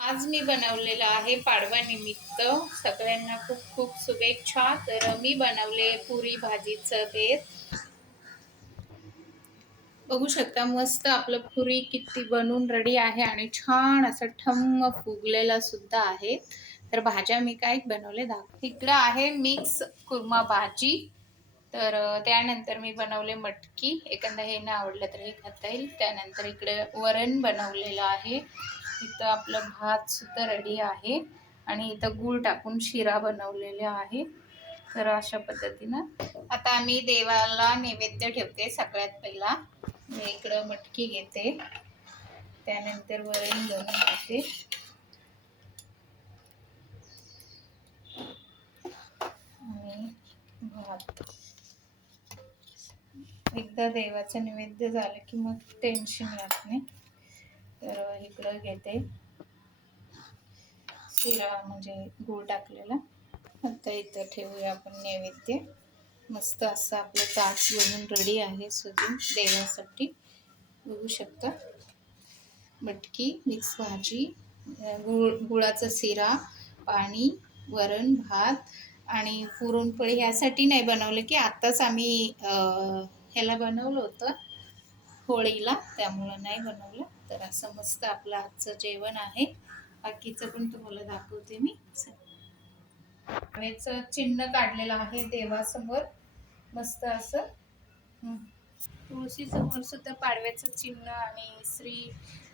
आज मी बनवलेलं आहे पाडव्यानिमित्त सगळ्यांना खूप खूप शुभेच्छा. तर मी बनवले पुरी भाजीचं बेत. बघू शकता मस्त आपलं पुरी किती बनून रेडी आहे आणि छान असं ठम्म फुगलेला सुद्धा आहे. तर भाज्या मी काय बनवले दाख इकडं आहे मिक्स कुर्मा भाजी. तर त्यानंतर मी बनवले मटकी. एखादा हे नाही आवडलं तर हे खाता येईल. त्यानंतर इकडे वरण बनवलेलं आहे. इथं आपलं भात सुद्धा रेडी आहे. आणि इथं गूळ टाकून शिरा बनवलेला आहे. तर अशा पद्धतीनं आता आम्ही देवाला नैवेद्य ठेवते सगळ्यात पहिला. मी इकडं मटकी घेते. त्यानंतर वरण घेऊन घेते. आणि भात. एकदा देवाचं नैवेद्य झालं की मग टेन्शन राहत नाही. तर इकडं घेते. शिरा म्हणजे गूळ टाकलेला. आता इथं ठेवूया आपण नैवेद्य. मस्त असं आपलं ताट बनून रेडी आहे सजून देवासाठी बघू शकता. मटकी मिक्स भाजी गुळ गुळाचा शिरा पाणी वरण भात आणि पुरणपोळी ह्यासाठी नाही बनवलं की आत्ताच आम्ही ह्याला बनवलं होतं. होळीला त्यामुळं नाही बनवलं. तर असं मस्त आपलं आजचं जेवण आहे. बाकीचं पण तुम्हाला दाखवते मी. हवेचं चिन्ह काढलेलं आहे देवासमोर. मस्त असं. तुळशी तुळशीसमोर सुद्धा पाडव्याचं चिन्ह आणि श्री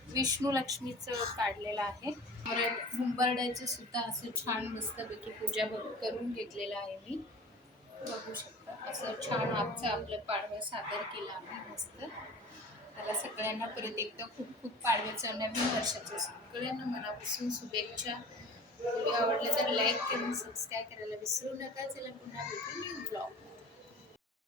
विष्णू लक्ष्मीचं काढलेलं आहे. परत हुंबरड्याचं सुद्धा असं छान मस्तपैकी पूजा करून घेतलेलं आहे मी. बघू शकता. असं छान आजचं आपलं पाडवा सादर केला आहे. मस्त. त्याला सगळ्यांना परत एकदा खूप खूप पाडव्याचं नवीन वर्षाचं सगळ्यांना मनापासून शुभेच्छा. व्हिडिओ आवडला तर लाईक करून सबस्क्राईब करायला विसरू नका. चला पुन्हा भेटू